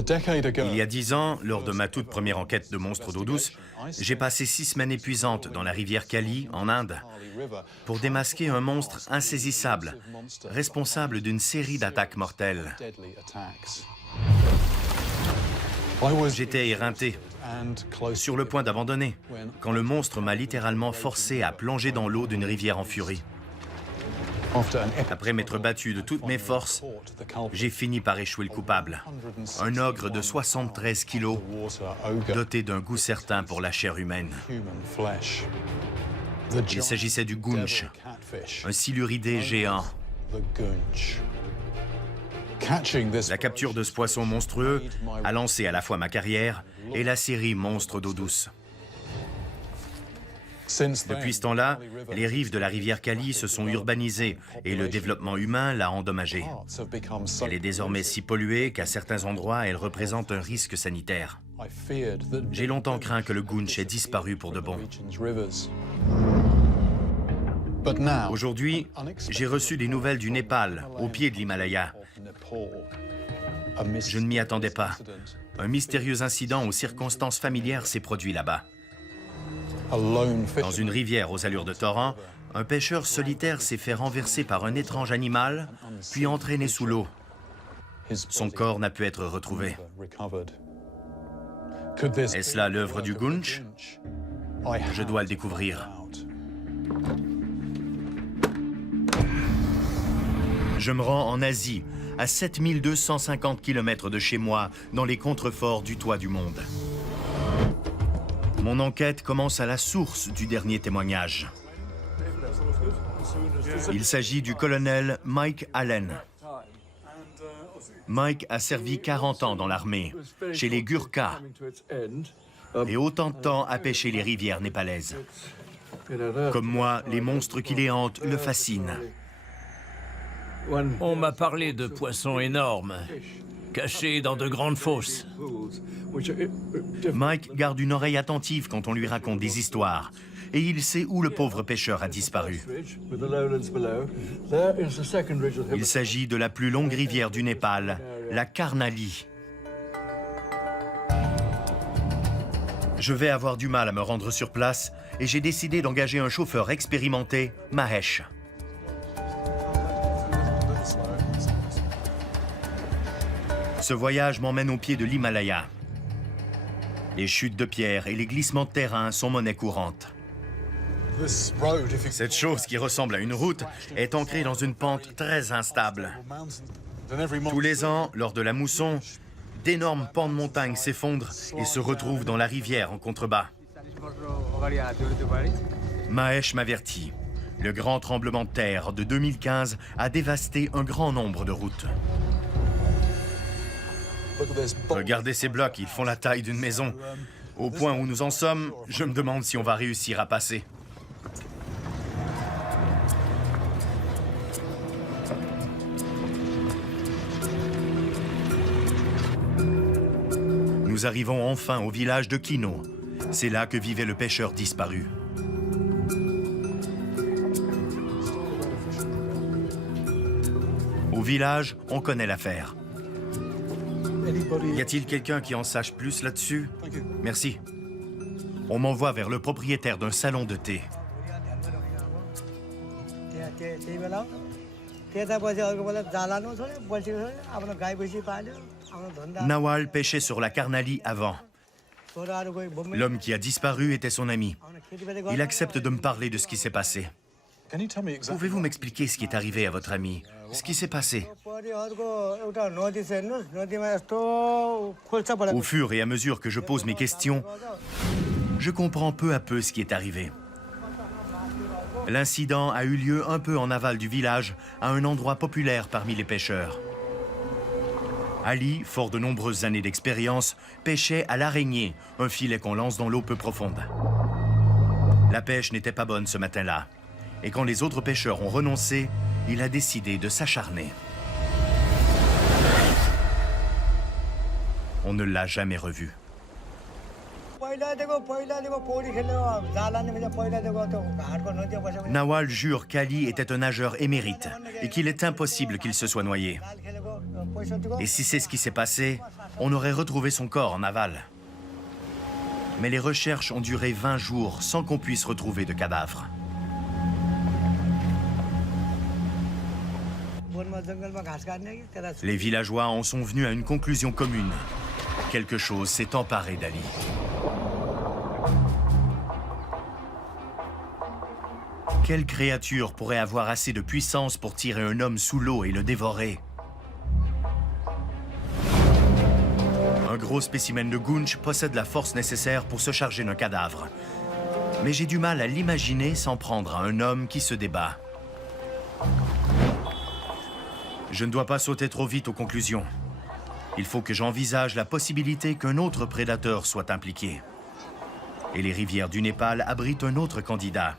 Il y a 10 ans, lors de ma toute première enquête de monstres d'eau douce, j'ai passé 6 semaines épuisantes dans la rivière Kali, en Inde, pour démasquer un monstre insaisissable, responsable d'une série d'attaques mortelles. J'étais éreinté, sur le point d'abandonner, quand le monstre m'a littéralement forcé à plonger dans l'eau d'une rivière en furie. Après m'être battu de toutes mes forces, j'ai fini par échouer le coupable. Un ogre de 73 kilos, doté d'un goût certain pour la chair humaine. Il s'agissait du gunch, un siluridé géant. La capture de ce poisson monstrueux a lancé à la fois ma carrière et la série Monstres d'eau douce. Depuis ce temps-là, les rives de la rivière Kali se sont urbanisées et le développement humain l'a endommagée. Elle est désormais si polluée qu'à certains endroits, elle représente un risque sanitaire. J'ai longtemps craint que le gunch ait disparu pour de bon. Aujourd'hui, j'ai reçu des nouvelles du Népal, au pied de l'Himalaya. Je ne m'y attendais pas. Un mystérieux incident aux circonstances familières s'est produit là-bas. Dans une rivière aux allures de torrent, un pêcheur solitaire s'est fait renverser par un étrange animal, puis entraîné sous l'eau. Son corps n'a pu être retrouvé. Est-ce là l'œuvre du gunch? Je dois le découvrir. Je me rends en Asie, à 7250 km de chez moi, dans les contreforts du toit du monde. Mon enquête commence à la source du dernier témoignage. Il s'agit du colonel Mike Allen. Mike a servi 40 ans dans l'armée, chez les Gurkhas, et autant de temps à pêcher les rivières népalaises. Comme moi, les monstres qui les hantent le fascinent. On m'a parlé de poissons énormes, cachés dans de grandes fosses. Mike garde une oreille attentive quand on lui raconte des histoires, et il sait où le pauvre pêcheur a disparu. Il s'agit de la plus longue rivière du Népal, la Karnali. Je vais avoir du mal à me rendre sur place, et j'ai décidé d'engager un chauffeur expérimenté, Mahesh. Ce voyage m'emmène au pied de l'Himalaya. Les chutes de pierre et les glissements de terrain sont monnaie courante. Cette chose qui ressemble à une route est ancrée dans une pente très instable. Tous les ans, lors de la mousson, d'énormes pans de montagne s'effondrent et se retrouvent dans la rivière en contrebas. Mahesh m'avertit. Le grand tremblement de terre de 2015 a dévasté un grand nombre de routes. Regardez ces blocs, ils font la taille d'une maison. Au point où nous en sommes, je me demande si on va réussir à passer. Nous arrivons enfin au village de Kino. C'est là que vivait le pêcheur disparu. Au village, on connaît l'affaire. Y a-t-il quelqu'un qui en sache plus là-dessus? Merci. On m'envoie vers le propriétaire d'un salon de thé. Nawal pêchait sur la Karnali avant. L'homme qui a disparu était son ami. Il accepte de me parler de ce qui s'est passé. Pouvez-vous m'expliquer ce qui est arrivé à votre ami? Ce qui s'est passé? Au fur et à mesure que je pose mes questions, je comprends peu à peu ce qui est arrivé. L'incident a eu lieu un peu en aval du village, à un endroit populaire parmi les pêcheurs. Ali, fort de nombreuses années d'expérience, pêchait à l'araignée, un filet qu'on lance dans l'eau peu profonde. La pêche n'était pas bonne ce matin-là. Et quand les autres pêcheurs ont renoncé, il a décidé de s'acharner. On ne l'a jamais revu. Nawal jure qu'Ali était un nageur émérite et qu'il est impossible qu'il se soit noyé. Et si c'est ce qui s'est passé, on aurait retrouvé son corps en aval. Mais les recherches ont duré 20 jours sans qu'on puisse retrouver de cadavre. Les villageois en sont venus à une conclusion commune. Quelque chose s'est emparé d'Ali. Quelle créature pourrait avoir assez de puissance pour tirer un homme sous l'eau et le dévorer? Un gros spécimen de Gunch possède la force nécessaire pour se charger d'un cadavre. Mais j'ai du mal à l'imaginer s'en prendre à un homme qui se débat. Je ne dois pas sauter trop vite aux conclusions. Il faut que j'envisage la possibilité qu'un autre prédateur soit impliqué. Et les rivières du Népal abritent un autre candidat.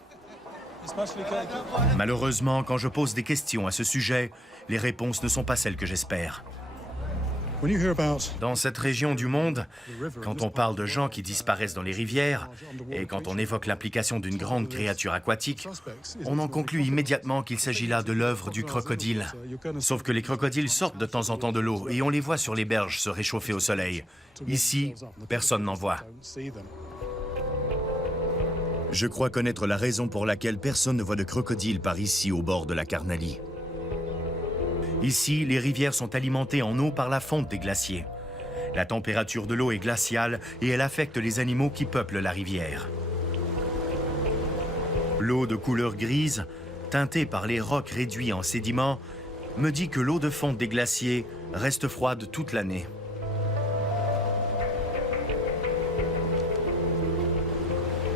Malheureusement, quand je pose des questions à ce sujet, les réponses ne sont pas celles que j'espère. Dans cette région du monde, quand on parle de gens qui disparaissent dans les rivières, et quand on évoque l'implication d'une grande créature aquatique, on en conclut immédiatement qu'il s'agit là de l'œuvre du crocodile. Sauf que les crocodiles sortent de temps en temps de l'eau et on les voit sur les berges se réchauffer au soleil. Ici, personne n'en voit. Je crois connaître la raison pour laquelle personne ne voit de crocodile par ici au bord de la Karnali. Ici, les rivières sont alimentées en eau par la fonte des glaciers. La température de l'eau est glaciale et elle affecte les animaux qui peuplent la rivière. L'eau de couleur grise, teintée par les rocs réduits en sédiments, me dit que l'eau de fonte des glaciers reste froide toute l'année.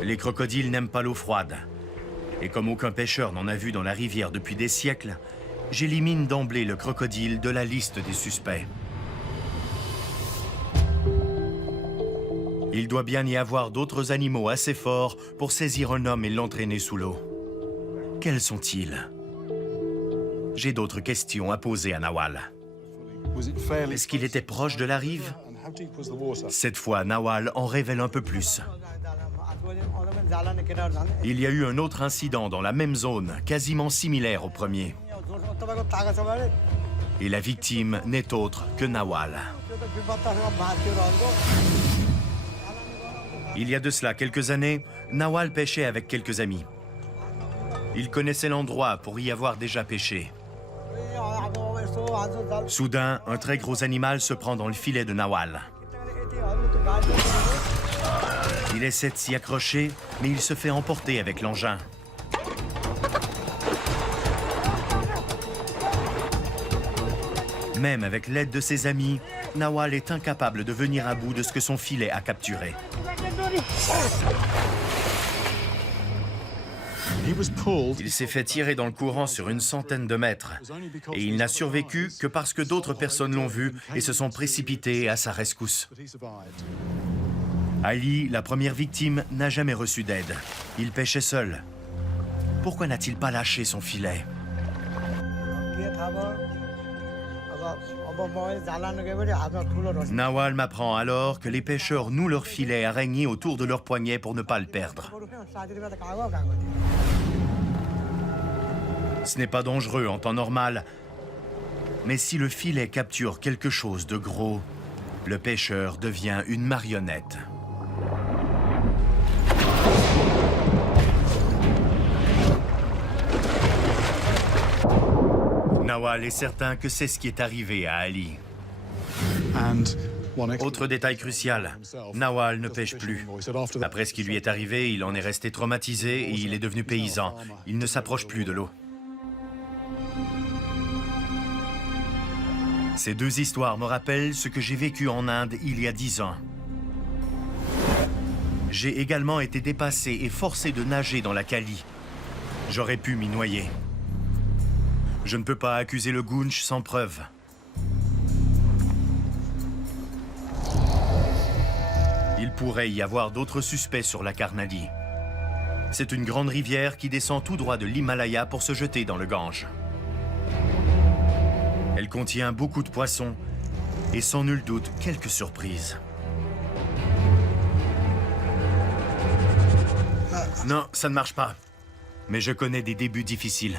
Les crocodiles n'aiment pas l'eau froide. Et comme aucun pêcheur n'en a vu dans la rivière depuis des siècles, j'élimine d'emblée le crocodile de la liste des suspects. Il doit bien y avoir d'autres animaux assez forts pour saisir un homme et l'entraîner sous l'eau. Quels sont-ils? J'ai d'autres questions à poser à Nawal. Est-ce qu'il était proche de la rive? Cette fois, Nawal en révèle un peu plus. Il y a eu un autre incident dans la même zone, quasiment similaire au premier. Et la victime n'est autre que Nawal. Il y a de cela quelques années, Nawal pêchait avec quelques amis. Il connaissait l'endroit pour y avoir déjà pêché. Soudain, un très gros animal se prend dans le filet de Nawal. Il essaie de s'y accrocher, mais il se fait emporter avec l'engin. Même avec l'aide de ses amis, Nawal est incapable de venir à bout de ce que son filet a capturé. Il s'est fait tirer dans le courant sur une centaine de mètres. Et il n'a survécu que parce que d'autres personnes l'ont vu et se sont précipitées à sa rescousse. Ali, la première victime, n'a jamais reçu d'aide. Il pêchait seul. Pourquoi n'a-t-il pas lâché son filet? Nawal m'apprend alors que les pêcheurs nouent leur filet araignée autour de leur poignet pour ne pas le perdre. Ce n'est pas dangereux en temps normal, mais si le filet capture quelque chose de gros, le pêcheur devient une marionnette. Nawal est certain que c'est ce qui est arrivé à Ali. Autre détail crucial, Nawal ne pêche plus. Après ce qui lui est arrivé, il en est resté traumatisé et il est devenu paysan. Il ne s'approche plus de l'eau. Ces deux histoires me rappellent ce que j'ai vécu en Inde il y a 10 ans. J'ai également été dépassé et forcé de nager dans la Kali. J'aurais pu m'y noyer. Je ne peux pas accuser le Gunch sans preuve. Il pourrait y avoir d'autres suspects sur la Karnali. C'est une grande rivière qui descend tout droit de l'Himalaya pour se jeter dans le Gange. Elle contient beaucoup de poissons et sans nul doute quelques surprises. Non, ça ne marche pas. Mais je connais des débuts difficiles.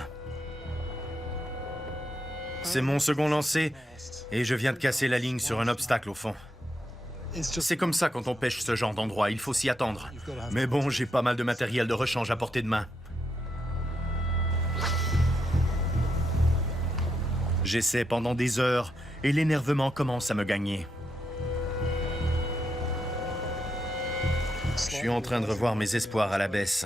C'est mon second lancer et je viens de casser la ligne sur un obstacle au fond. C'est comme ça quand on pêche ce genre d'endroit, il faut s'y attendre. Mais bon, j'ai pas mal de matériel de rechange à portée de main. J'essaie pendant des heures et l'énervement commence à me gagner. Je suis en train de revoir mes espoirs à la baisse.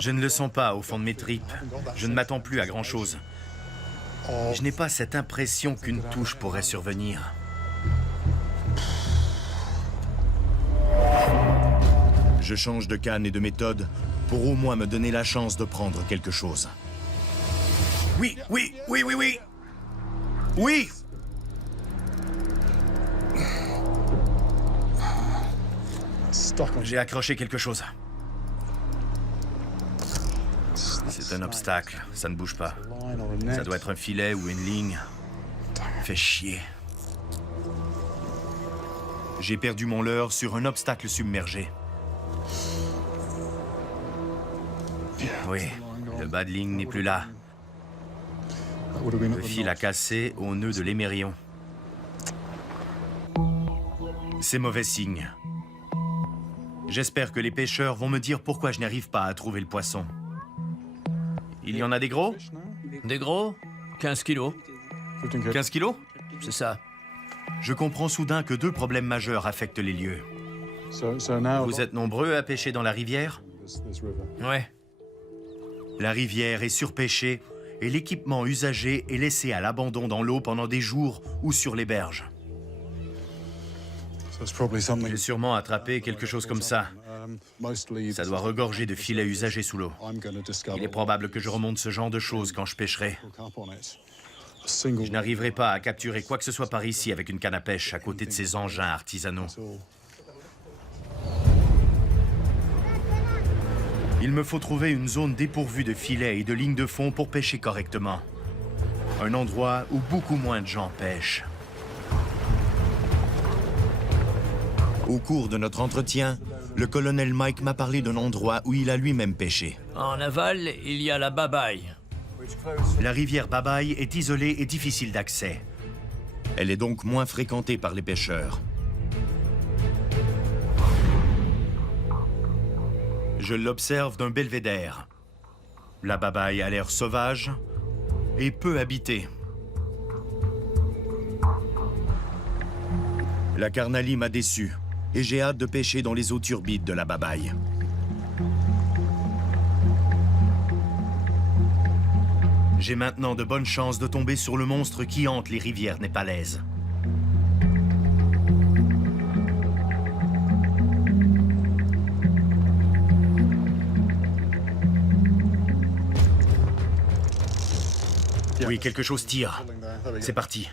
Je ne le sens pas au fond de mes tripes. Je ne m'attends plus à grand-chose. Je n'ai pas cette impression qu'une touche pourrait survenir. Je change de canne et de méthode pour au moins me donner la chance de prendre quelque chose. Oui, oui, oui, oui, oui! Oui! J'ai accroché quelque chose. C'est un obstacle, ça ne bouge pas. Ça doit être un filet ou une ligne. Fait chier. J'ai perdu mon leurre sur un obstacle submergé. Oui, le bas de ligne n'est plus là. Le fil a cassé au nœud de l'émérillon. C'est mauvais signe. J'espère que les pêcheurs vont me dire pourquoi je n'arrive pas à trouver le poisson. Il y en a des gros? Des gros? 15 kilos. 15 kilos? C'est ça. Je comprends soudain que deux problèmes majeurs affectent les lieux. Vous êtes nombreux à pêcher dans la rivière? Ouais. La rivière est surpêchée et l'équipement usagé est laissé à l'abandon dans l'eau pendant des jours ou sur les berges. J'ai sûrement attrapé quelque chose comme ça. Ça doit regorger de filets usagés sous l'eau. Il est probable que je remonte ce genre de choses quand je pêcherai. Je n'arriverai pas à capturer quoi que ce soit par ici avec une canne à pêche à côté de ces engins artisanaux. Il me faut trouver une zone dépourvue de filets et de lignes de fond pour pêcher correctement. Un endroit où beaucoup moins de gens pêchent. Au cours de notre entretien, le colonel Mike m'a parlé d'un endroit où il a lui-même pêché. En aval, il y a la Babaï. La rivière Babaï est isolée et difficile d'accès. Elle est donc moins fréquentée par les pêcheurs. Je l'observe d'un belvédère. La Babaï a l'air sauvage et peu habitée. La Carnalie m'a déçu et j'ai hâte de pêcher dans les eaux turbides de la Babaï. J'ai maintenant de bonnes chances de tomber sur le monstre qui hante les rivières népalaises. Oui, quelque chose tire. C'est parti.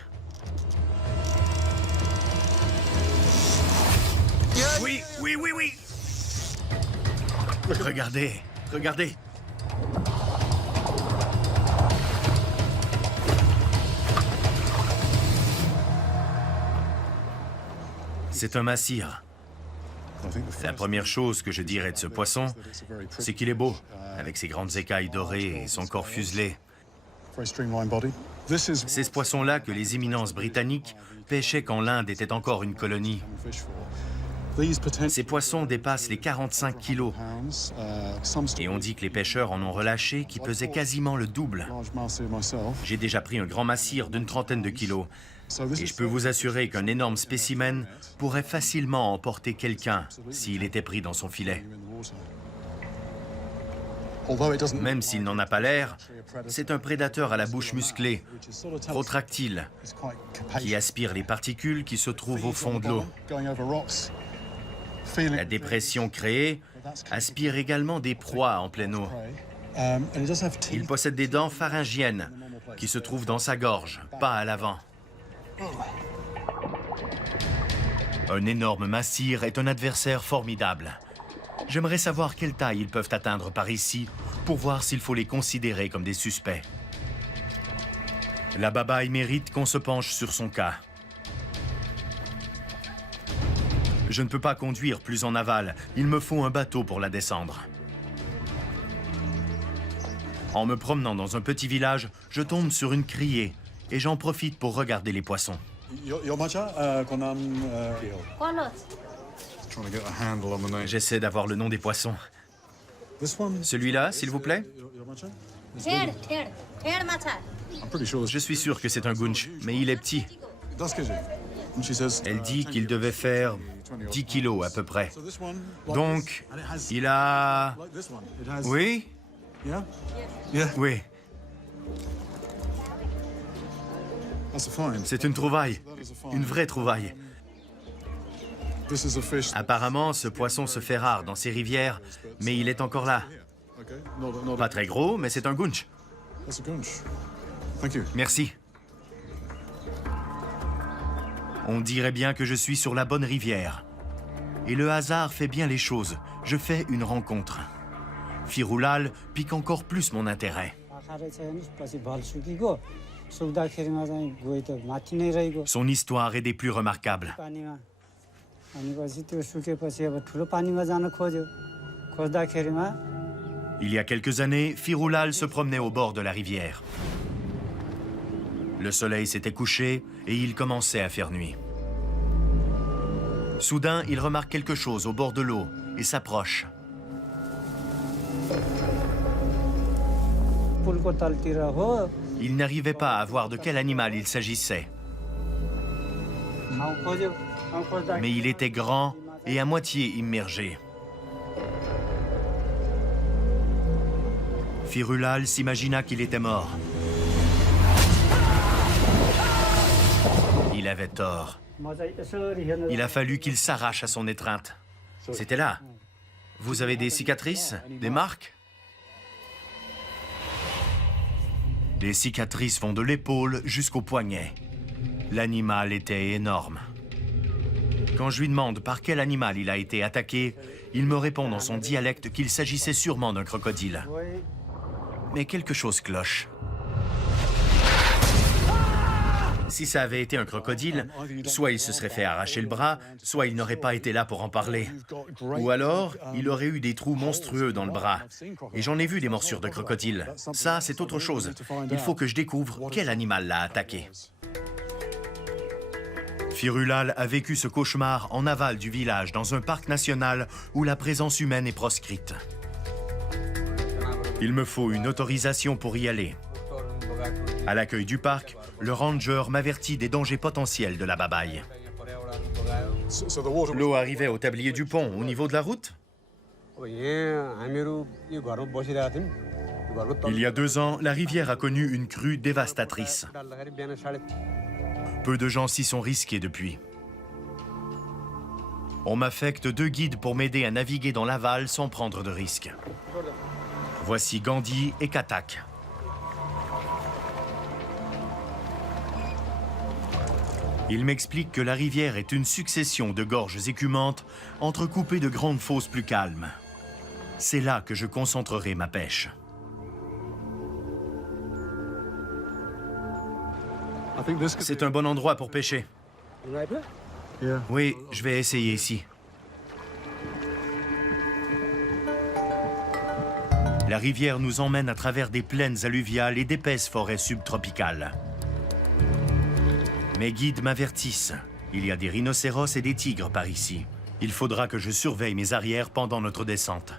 Oui, oui, oui, oui. Regardez, regardez. C'est un massire. La première chose que je dirais de ce poisson, c'est qu'il est beau, avec ses grandes écailles dorées et son corps fuselé. C'est ce poisson-là que les éminences britanniques pêchaient quand l'Inde était encore une colonie. Ces poissons dépassent les 45 kilos. Et on dit que les pêcheurs en ont relâché qui pesaient quasiment le double. J'ai déjà pris un grand massire d'une trentaine de kilos. Et je peux vous assurer qu'un énorme spécimen pourrait facilement emporter quelqu'un s'il était pris dans son filet. Même s'il n'en a pas l'air, c'est un prédateur à la bouche musclée, protractile, qui aspire les particules qui se trouvent au fond de l'eau. La dépression créée aspire également des proies en pleine eau. Il possède des dents pharyngiennes qui se trouvent dans sa gorge, pas à l'avant. Un énorme massire est un adversaire formidable. J'aimerais savoir quelle taille ils peuvent atteindre par ici pour voir s'il faut les considérer comme des suspects. La Babaï mérite qu'on se penche sur son cas. Je ne peux pas conduire plus en aval. Il me faut un bateau pour la descendre. En me promenant dans un petit village, je tombe sur une criée et j'en profite pour regarder les poissons. J'essaie d'avoir le nom des poissons. Celui-là, s'il vous plaît? Je suis sûr que c'est un gunch, mais il est petit. Elle dit qu'il devait faire 10 kilos à peu près. Donc, il a... Oui? Oui. C'est une trouvaille. Une vraie trouvaille. Apparemment, ce poisson se fait rare dans ces rivières, mais il est encore là. Pas très gros, mais c'est un gunch. Merci. On dirait bien que je suis sur la bonne rivière. Et le hasard fait bien les choses. Je fais une rencontre. Firulal pique encore plus mon intérêt. Son histoire est des plus remarquables. Il y a quelques années, Firulal se promenait au bord de la rivière. Le soleil s'était couché et il commençait à faire nuit. Soudain, il remarque quelque chose au bord de l'eau et s'approche. Il n'arrivait pas à voir de quel animal il s'agissait. Mais il était grand et à moitié immergé. Firulal s'imagina qu'il était mort. Il avait tort. Il a fallu qu'il s'arrache à son étreinte. C'était là. Vous avez des cicatrices? Des marques? Les cicatrices vont de l'épaule jusqu'au poignet. L'animal était énorme. Quand je lui demande par quel animal il a été attaqué, il me répond dans son dialecte qu'il s'agissait sûrement d'un crocodile. Mais quelque chose cloche. Si ça avait été un crocodile, soit il se serait fait arracher le bras, soit il n'aurait pas été là pour en parler. Ou alors, il aurait eu des trous monstrueux dans le bras. Et j'en ai vu des morsures de crocodile. Ça, c'est autre chose. Il faut que je découvre quel animal l'a attaqué. Firulal a vécu ce cauchemar en aval du village, dans un parc national où la présence humaine est proscrite. Il me faut une autorisation pour y aller. À l'accueil du parc, le ranger m'avertit des dangers potentiels de la babaye. L'eau arrivait au tablier du pont, au niveau de la route? Il y a 2 ans, la rivière a connu une crue dévastatrice. Peu de gens s'y sont risqués depuis. On m'affecte 2 guides pour m'aider à naviguer dans l'aval sans prendre de risques. Voici Gandhi et Katak. Ils m'expliquent que la rivière est une succession de gorges écumantes entrecoupées de grandes fosses plus calmes. C'est là que je concentrerai ma pêche. C'est un bon endroit pour pêcher. Oui, je vais essayer ici. La rivière nous emmène à travers des plaines alluviales et d'épaisses forêts subtropicales. Mes guides m'avertissent. Il y a des rhinocéros et des tigres par ici. Il faudra que je surveille mes arrières pendant notre descente.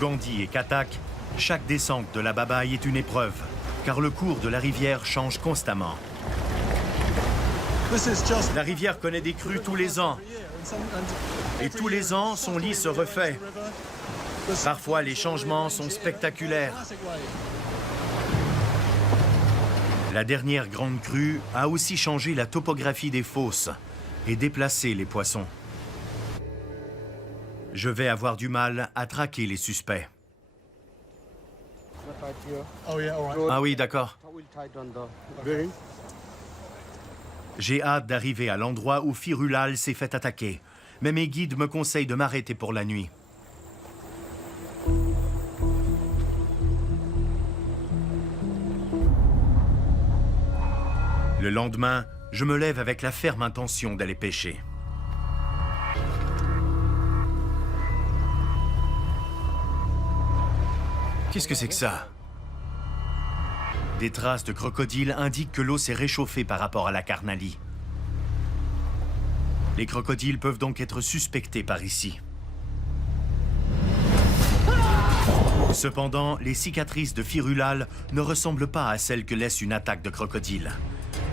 Gandhi et Katak, chaque descente de la babaye est une épreuve, car le cours de la rivière change constamment. La rivière connaît des crues tous les ans. Et tous les ans, son lit se refait. Parfois, les changements sont spectaculaires. La dernière grande crue a aussi changé la topographie des fosses et déplacé les poissons. Je vais avoir du mal à traquer les suspects. Ah oui, d'accord. J'ai hâte d'arriver à l'endroit où Firulal s'est fait attaquer. Mais mes guides me conseillent de m'arrêter pour la nuit. Le lendemain, je me lève avec la ferme intention d'aller pêcher. Qu'est-ce que c'est que ça? Des traces de crocodiles indiquent que l'eau s'est réchauffée par rapport à la Carnalie. Les crocodiles peuvent donc être suspectés par ici. Cependant, les cicatrices de Firulal ne ressemblent pas à celles que laisse une attaque de crocodile.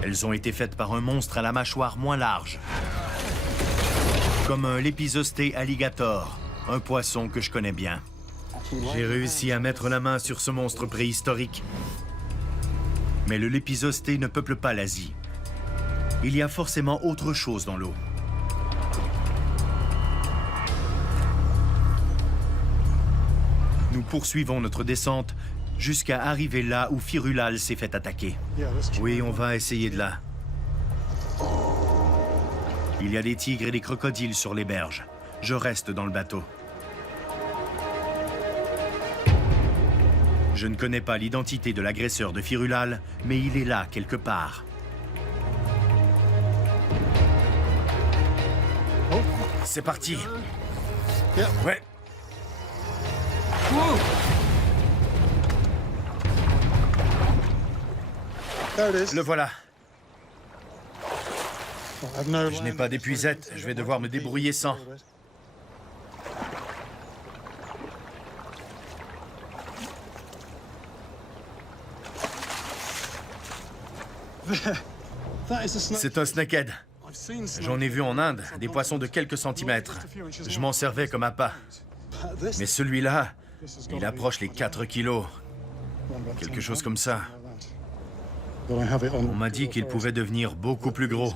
Elles ont été faites par un monstre à la mâchoire moins large. Comme un Lepizosté alligator, un poisson que je connais bien. J'ai réussi à mettre la main sur ce monstre préhistorique. Mais le Lepizosté ne peuple pas l'Asie. Il y a forcément autre chose dans l'eau. Nous poursuivons notre descente jusqu'à arriver là où Firulal s'est fait attaquer. Oui, on va essayer de là. Il y a des tigres et des crocodiles sur les berges. Je reste dans le bateau. Je ne connais pas l'identité de l'agresseur de Firulal, mais il est là quelque part. C'est parti. Ouais. Le voilà. Je n'ai pas d'épuisette, je vais devoir me débrouiller sans. C'est un snakehead. J'en ai vu en Inde, des poissons de quelques centimètres. Je m'en servais comme appât. Mais celui-là, il approche les 4 kilos. Quelque chose comme ça. On m'a dit qu'il pouvait devenir beaucoup plus gros,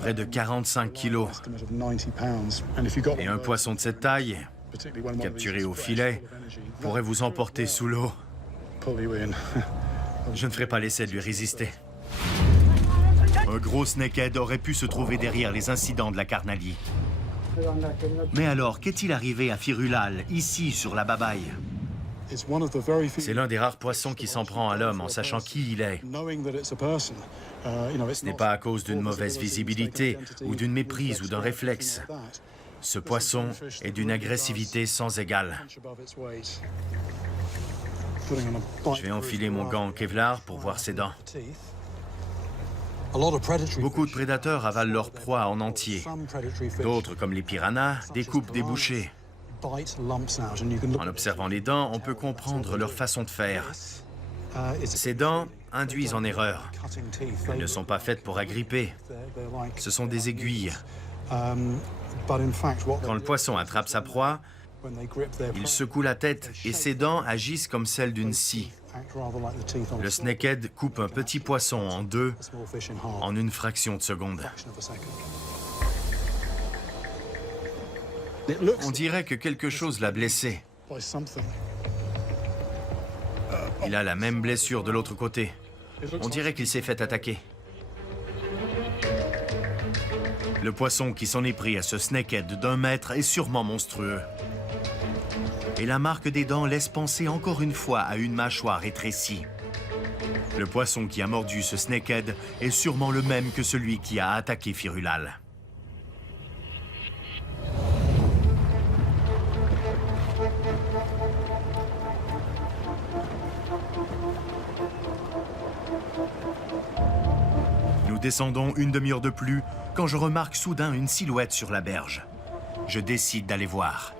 près de 45 kilos. Et un poisson de cette taille, capturé au filet, pourrait vous emporter sous l'eau. Je ne ferai pas l'essai de lui résister. Un gros snakehead aurait pu se trouver derrière les incidents de la Carnalie. Mais alors, qu'est-il arrivé à Firulal, ici, sur la Babaï? C'est l'un des rares poissons qui s'en prend à l'homme en sachant qui il est. Ce n'est pas à cause d'une mauvaise visibilité, ou d'une méprise, ou d'un réflexe. Ce poisson est d'une agressivité sans égale. Je vais enfiler mon gant en Kevlar pour voir ses dents. Beaucoup de prédateurs avalent leur proie en entier. D'autres, comme les piranhas, découpent des bouchées. En observant les dents, on peut comprendre leur façon de faire. Ces dents induisent en erreur. Elles ne sont pas faites pour agripper. Ce sont des aiguilles. Quand le poisson attrape sa proie, il secoue la tête et ses dents agissent comme celles d'une scie. Le snakehead coupe un petit poisson en deux en une fraction de seconde. On dirait que quelque chose l'a blessé. Il a la même blessure de l'autre côté. On dirait qu'il s'est fait attaquer. Le poisson qui s'en est pris à ce snakehead d'1 mètre est sûrement monstrueux. Et la marque des dents laisse penser encore une fois à une mâchoire rétrécie. Le poisson qui a mordu ce snakehead est sûrement le même que celui qui a attaqué Firulal. Nous descendons une demi-heure de plus quand je remarque soudain une silhouette sur la berge. Je décide d'aller voir.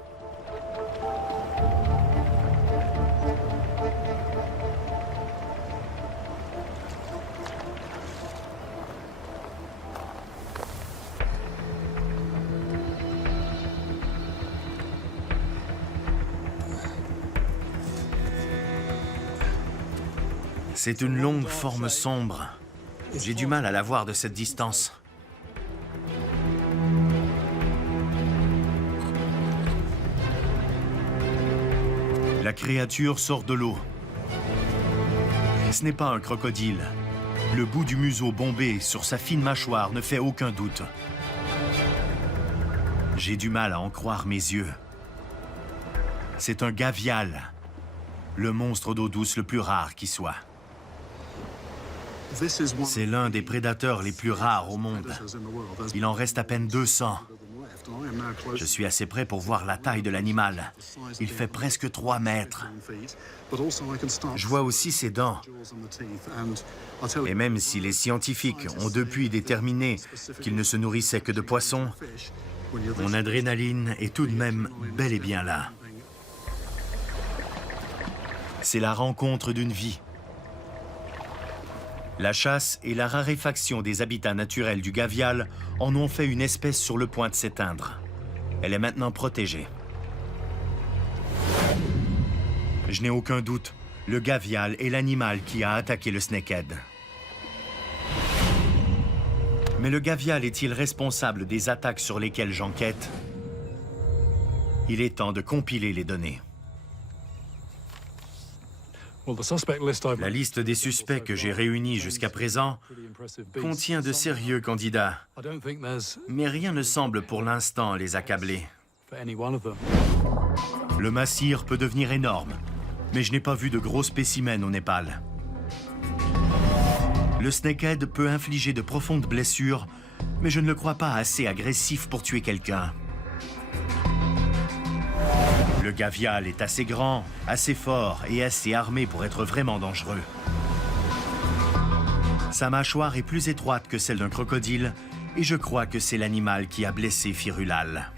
C'est une longue forme sombre. J'ai du mal à la voir de cette distance. La La créature sort de l'eau. Ce n'est pas un crocodile. Le bout du museau bombé sur sa fine mâchoire ne fait aucun doute. J'ai du mal à en croire mes yeux. C'est un gavial, le monstre d'eau douce le plus rare qui soit. C'est l'un des prédateurs les plus rares au monde. Il en reste à peine 200. Je suis assez près pour voir la taille de l'animal. Il fait presque 3 mètres. Je vois aussi ses dents. Et même si les scientifiques ont depuis déterminé qu'il ne se nourrissait que de poissons, mon adrénaline est tout de même bel et bien là. C'est la rencontre d'une vie. La chasse et la raréfaction des habitats naturels du gavial en ont fait une espèce sur le point de s'éteindre. Elle est maintenant protégée. Je n'ai aucun doute, le gavial est l'animal qui a attaqué le snakehead. Mais le gavial est-il responsable des attaques sur lesquelles j'enquête? Il est temps de compiler les données. La liste des suspects que j'ai réunis jusqu'à présent contient de sérieux candidats, mais rien ne semble pour l'instant les accabler. Le massir peut devenir énorme, mais je n'ai pas vu de gros spécimens au Népal. Le snakehead peut infliger de profondes blessures, mais je ne le crois pas assez agressif pour tuer quelqu'un. Le gavial est assez grand, assez fort et assez armé pour être vraiment dangereux. Sa mâchoire est plus étroite que celle d'un crocodile et je crois que c'est l'animal qui a blessé Firulal.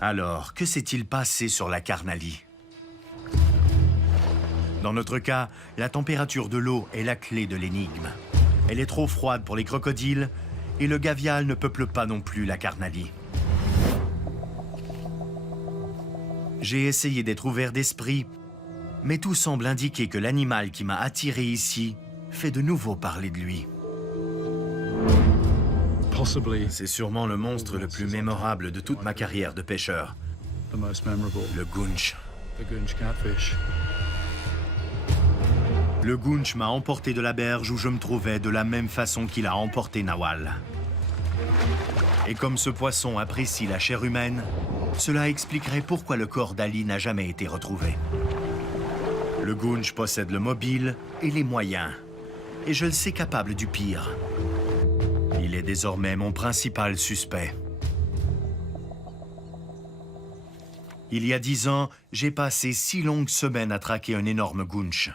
Alors, que s'est-il passé sur la Karnali? Dans notre cas, la température de l'eau est la clé de l'énigme. Elle est trop froide pour les crocodiles et le gavial ne peuple pas non plus la Karnali. J'ai essayé d'être ouvert d'esprit, mais tout semble indiquer que l'animal qui m'a attiré ici fait de nouveau parler de lui. C'est sûrement le monstre le plus mémorable de toute ma carrière de pêcheur. Le goonch. Le goonch m'a emporté de la berge où je me trouvais de la même façon qu'il a emporté Nawal. Et comme ce poisson apprécie la chair humaine, cela expliquerait pourquoi le corps d'Ali n'a jamais été retrouvé. Le goonch possède le mobile et les moyens, et je le sais capable du pire. Il est désormais mon principal suspect. Il y a 10 ans, j'ai passé 6 longues semaines à traquer un énorme goonch.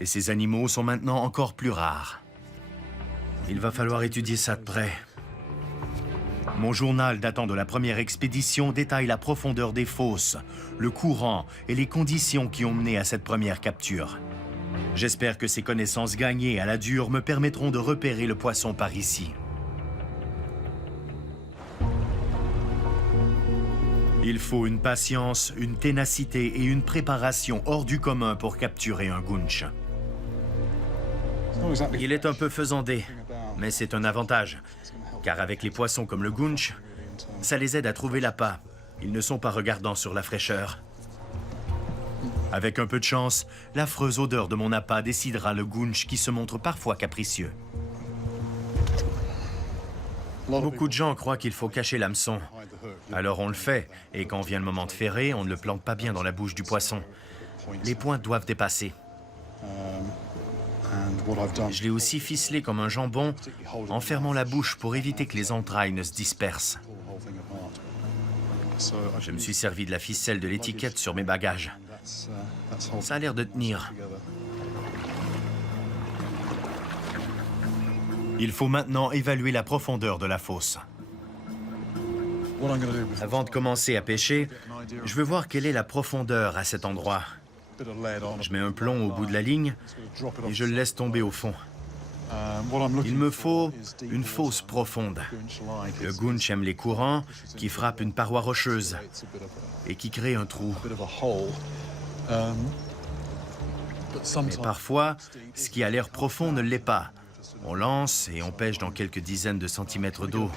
Et ces animaux sont maintenant encore plus rares. Il va falloir étudier ça de près. Mon journal datant de la première expédition détaille la profondeur des fosses, le courant et les conditions qui ont mené à cette première capture. J'espère que ces connaissances gagnées à la dure me permettront de repérer le poisson par ici. Il faut une patience, une ténacité et une préparation hors du commun pour capturer un goonch. Il est un peu faisandé, mais c'est un avantage, car avec les poissons comme le goonch, ça les aide à trouver l'appât. Ils ne sont pas regardants sur la fraîcheur. Avec un peu de chance, l'affreuse odeur de mon appât décidera le goonch qui se montre parfois capricieux. Beaucoup de gens croient qu'il faut cacher l'hameçon. Alors on le fait, et quand vient le moment de ferrer, on ne le plante pas bien dans la bouche du poisson. Les pointes doivent dépasser. Je l'ai aussi ficelé comme un jambon en fermant la bouche pour éviter que les entrailles ne se dispersent. Je me suis servi de la ficelle de l'étiquette sur mes bagages. Ça a l'air de tenir. Il faut maintenant évaluer la profondeur de la fosse. Avant de commencer à pêcher, je veux voir quelle est la profondeur à cet endroit. Je mets un plomb au bout de la ligne et je le laisse tomber au fond. Il me faut une fosse profonde. Le goonch aime les courants qui frappent une paroi rocheuse et qui créent un trou. Mais parfois, ce qui a l'air profond ne l'est pas, On lance et on pêche dans quelques dizaines de centimètres d'eau.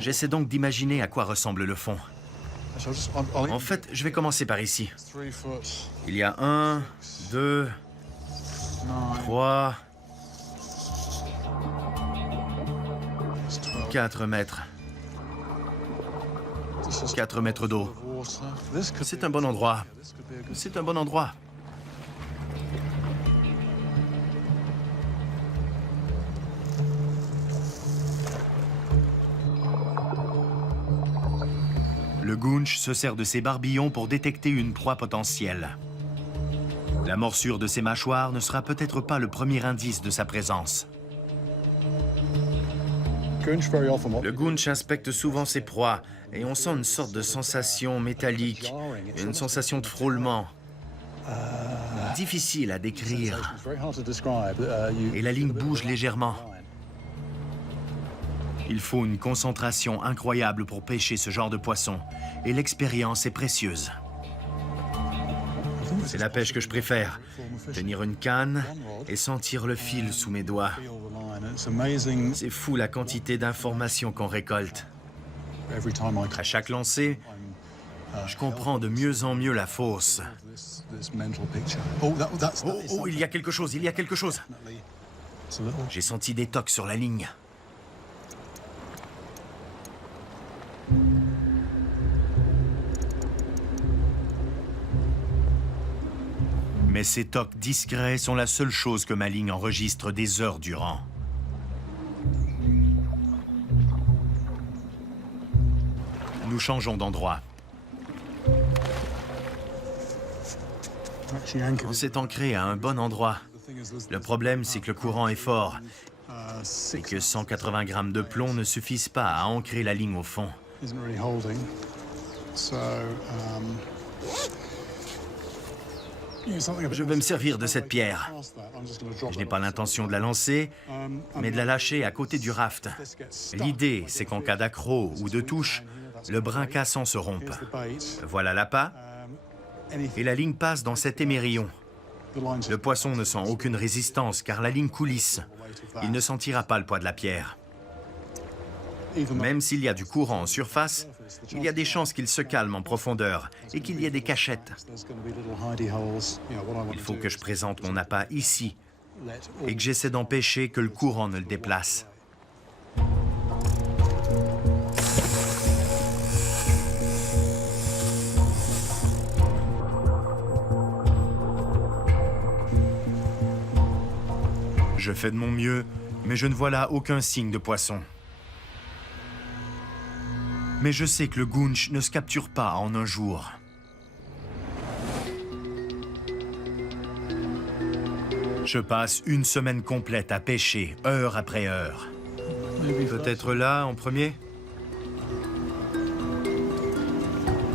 J'essaie donc d'imaginer à quoi ressemble le fond. En fait, je vais commencer par ici. Il y a 1, 2, 3, 4 mètres. 4 mètres d'eau. C'est un bon endroit. C'est un bon endroit. Le goonch se sert de ses barbillons pour détecter une proie potentielle. La morsure de ses mâchoires ne sera peut-être pas le premier indice de sa présence. Le goonch inspecte souvent ses proies et on sent une sorte de sensation métallique, une sensation de frôlement. Difficile à décrire. Et la ligne bouge légèrement. Il faut une concentration incroyable pour pêcher ce genre de poisson, et l'expérience est précieuse. C'est la pêche que je préfère, tenir une canne et sentir le fil sous mes doigts. C'est fou la quantité d'informations qu'on récolte. À chaque lancer, je comprends de mieux en mieux la fosse. Oh, il y a quelque chose, il y a quelque chose. J'ai senti des tocs sur la ligne. Mais ces tocs discrets sont la seule chose que ma ligne enregistre des heures durant. Nous changeons d'endroit. On s'est ancré à un bon endroit. Le problème, c'est que le courant est fort et que 180 grammes de plomb ne suffisent pas à ancrer la ligne au fond. Je vais me servir de cette pierre. Je n'ai pas l'intention de la lancer, mais de la lâcher à côté du raft. L'idée, c'est qu'en cas d'accroc ou de touche, le brin cassant se rompe. Voilà l'appât, et la ligne passe dans cet émerillon. Le poisson ne sent aucune résistance car la ligne coulisse. Il ne sentira pas le poids de la pierre. Même s'il y a du courant en surface, il y a des chances qu'il se calme en profondeur et qu'il y ait des cachettes. Il faut que je présente mon appât ici et que j'essaie d'empêcher que le courant ne le déplace. Je fais de mon mieux, mais je ne vois là aucun signe de poisson. Mais je sais que le goonch ne se capture pas en un jour. Je passe une semaine complète à pêcher, heure après heure. Peut-être là, en premier?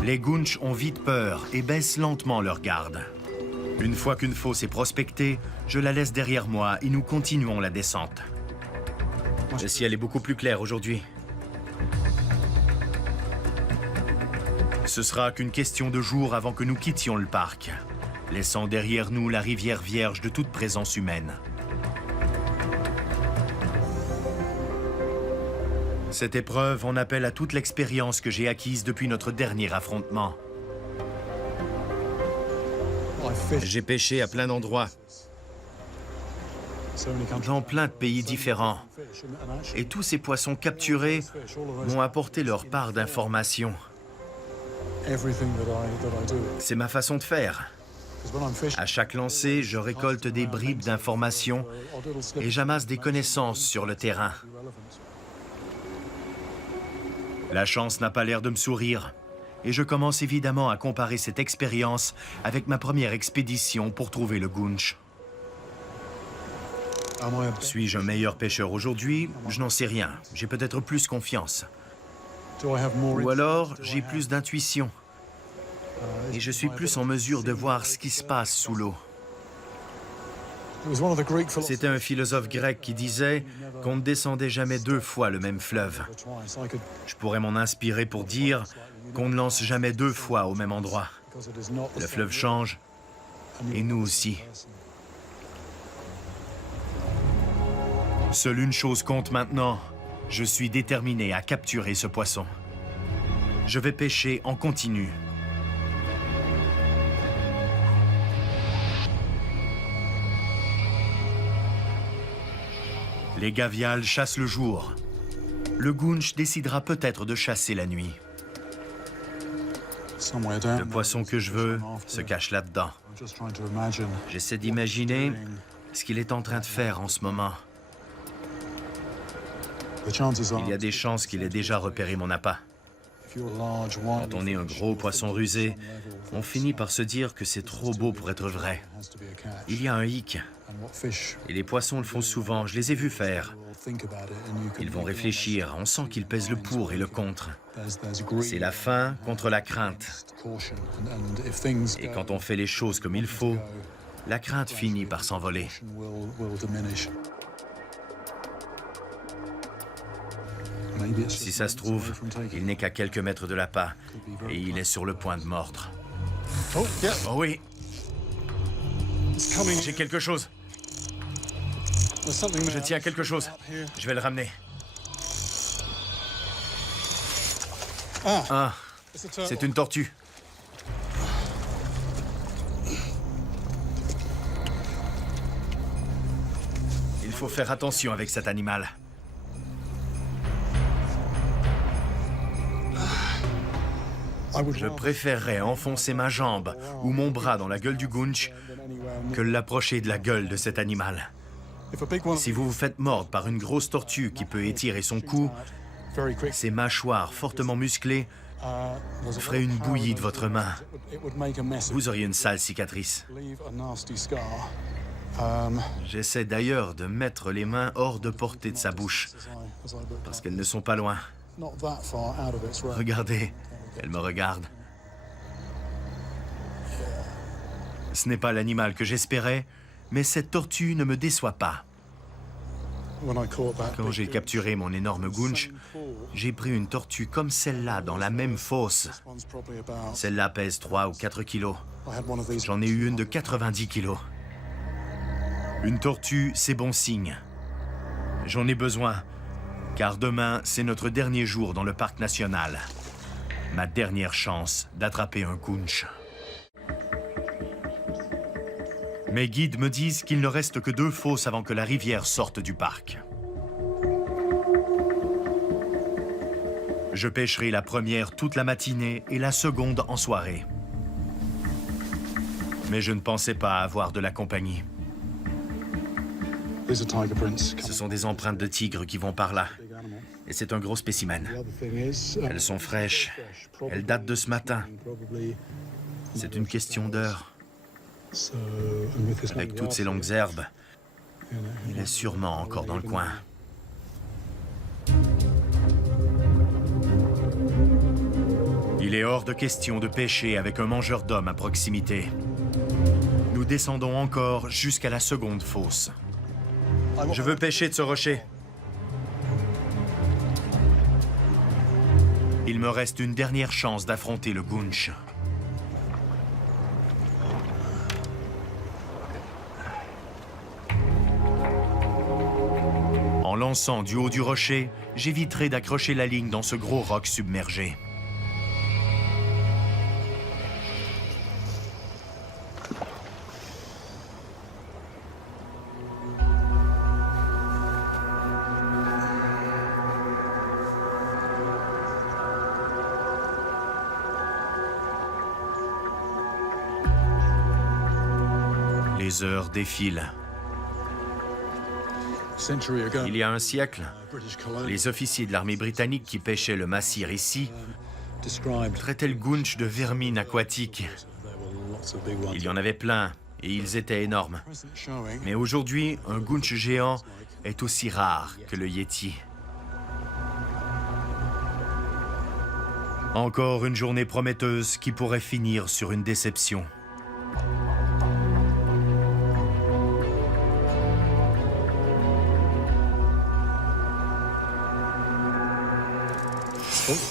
Les goonch ont vite peur et baissent lentement leur garde. Une fois qu'une fosse est prospectée, je la laisse derrière moi et nous continuons la descente. Le ciel est beaucoup plus clair aujourd'hui. Ce sera qu'une question de jours avant que nous quittions le parc, laissant derrière nous la rivière vierge de toute présence humaine. Cette épreuve en appelle à toute l'expérience que j'ai acquise depuis notre dernier affrontement. J'ai pêché à plein d'endroits, dans plein de pays différents. Et tous ces poissons capturés m'ont apporté leur part d'informations. C'est ma façon de faire. À chaque lancer, je récolte des bribes d'informations et j'amasse des connaissances sur le terrain. La chance n'a pas l'air de me sourire et je commence évidemment à comparer cette expérience avec ma première expédition pour trouver le goonch. Suis-je un meilleur pêcheur aujourd'hui? Je n'en sais rien. J'ai peut-être plus confiance. Ou alors, j'ai plus d'intuition. Et je suis plus en mesure de voir ce qui se passe sous l'eau. C'était un philosophe grec qui disait qu'on ne descendait jamais deux fois le même fleuve. Je pourrais m'en inspirer pour dire qu'on ne lance jamais deux fois au même endroit. Le fleuve change, et nous aussi. Seule une chose compte maintenant. Je suis déterminé à capturer ce poisson. Je vais pêcher en continu. Les gavials chassent le jour. Le gounch décidera peut-être de chasser la nuit. Le poisson que je veux se cache là-dedans. J'essaie d'imaginer ce qu'il est en train de faire en ce moment. Il y a des chances qu'il ait déjà repéré mon appât. Quand on est un gros poisson rusé, on finit par se dire que c'est trop beau pour être vrai. Il y a un hic. Et les poissons le font souvent, je les ai vus faire. Ils vont réfléchir, on sent qu'ils pèsent le pour et le contre. C'est la faim contre la crainte. Et quand on fait les choses comme il faut, la crainte finit par s'envoler. Si ça se trouve, il n'est qu'à quelques mètres de l'appât et il est sur le point de mordre. Oh oui! J'ai quelque chose. Je tiens quelque chose. Je vais le ramener. Ah, c'est une tortue. Il faut faire attention avec cet animal. Je préférerais enfoncer ma jambe ou mon bras dans la gueule du gounch que l'approcher de la gueule de cet animal. Si vous vous faites mordre par une grosse tortue qui peut étirer son cou, ses mâchoires fortement musclées feraient une bouillie de votre main. Vous auriez une sale cicatrice. J'essaie d'ailleurs de mettre les mains hors de portée de sa bouche, parce qu'elles ne sont pas loin. Regardez, elle me regarde. Ce n'est pas l'animal que j'espérais, mais cette tortue ne me déçoit pas. Quand j'ai capturé mon énorme gounch, j'ai pris une tortue comme celle-là dans la même fosse. Celle-là pèse 3 ou 4 kilos. J'en ai eu une de 90 kilos. Une tortue, c'est bon signe. J'en ai besoin, car demain, c'est notre dernier jour dans le parc national. Ma dernière chance d'attraper un gounch. Mes guides me disent qu'il ne reste que 2 fosses avant que la rivière sorte du parc. Je pêcherai la première toute la matinée et la seconde en soirée. Mais je ne pensais pas avoir de la compagnie. Ce sont des empreintes de tigre qui vont par là. Et c'est un gros spécimen. Elles sont fraîches. Elles datent de ce matin. C'est une question d'heure. Avec toutes ces longues herbes, il est sûrement encore dans le coin. Il est hors de question de pêcher avec un mangeur d'hommes à proximité. Nous descendons encore jusqu'à la seconde fosse. Je veux pêcher de ce rocher. Il me reste une dernière chance d'affronter le gounch. En lançant du haut du rocher, j'éviterai d'accrocher la ligne dans ce gros roc submergé. Les heures défilent. Il y a un siècle, les officiers de l'armée britannique qui pêchaient le massir ici traitaient le gounch de vermine aquatique. Il y en avait plein et ils étaient énormes. Mais aujourd'hui, un gounch géant est aussi rare que le yéti. Encore une journée prometteuse qui pourrait finir sur une déception.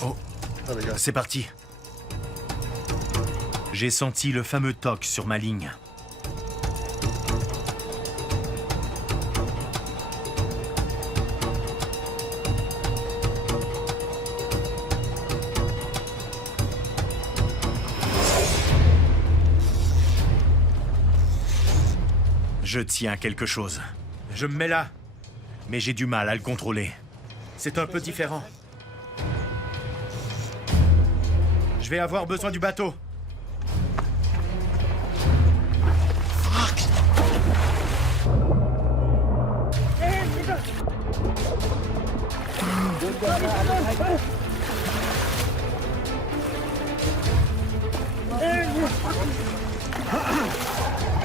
Oh, c'est parti. J'ai senti le fameux toc sur ma ligne. Je tiens quelque chose. Je me mets là, mais j'ai du mal à le contrôler. C'est un peu différent. Je vais avoir besoin du bateau.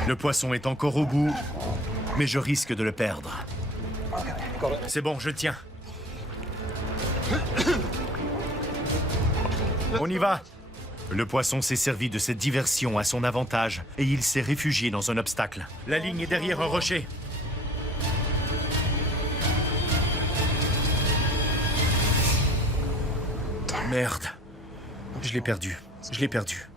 Le poisson est encore au bout, mais je risque de le perdre. C'est bon, je tiens. On y va. Le poisson s'est servi de cette diversion à son avantage et il s'est réfugié dans un obstacle. La ligne est derrière un rocher. Merde. Je l'ai perdu. Je l'ai perdu.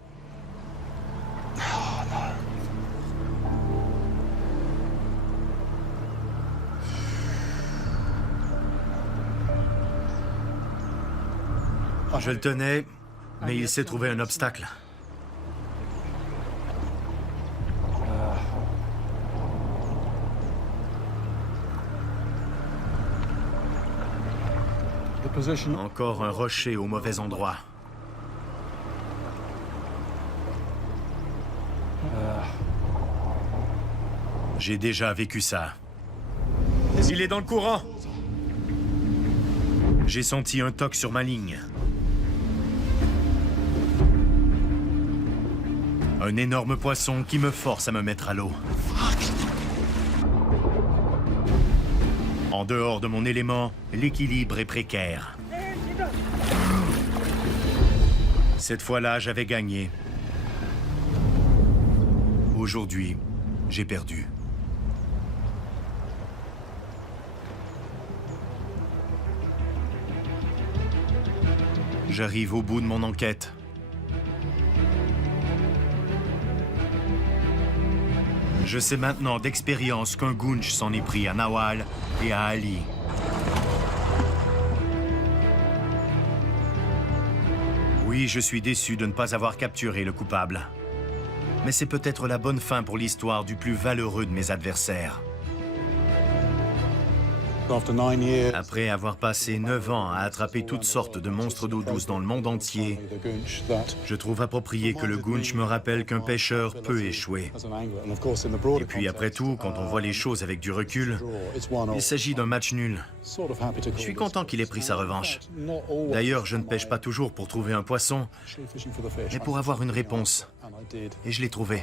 Je le tenais, mais il s'est trouvé un obstacle. Encore un rocher au mauvais endroit. J'ai déjà vécu ça. Il est dans le courant. J'ai senti un toc sur ma ligne. Un énorme poisson qui me force à me mettre à l'eau. En dehors de mon élément, l'équilibre est précaire. Cette fois-là, j'avais gagné. Aujourd'hui, j'ai perdu. J'arrive au bout de mon enquête. Je sais maintenant d'expérience qu'un Gunch s'en est pris à Nawal et à Ali. Oui, je suis déçu de ne pas avoir capturé le coupable. Mais c'est peut-être la bonne fin pour l'histoire du plus valeureux de mes adversaires. Après avoir passé 9 ans à attraper toutes sortes de monstres d'eau douce dans le monde entier, je trouve approprié que le Gunch me rappelle qu'un pêcheur peut échouer. Et puis après tout, quand on voit les choses avec du recul, il s'agit d'un match nul. Je suis content qu'il ait pris sa revanche. D'ailleurs, je ne pêche pas toujours pour trouver un poisson, mais pour avoir une réponse. Et je l'ai trouvée.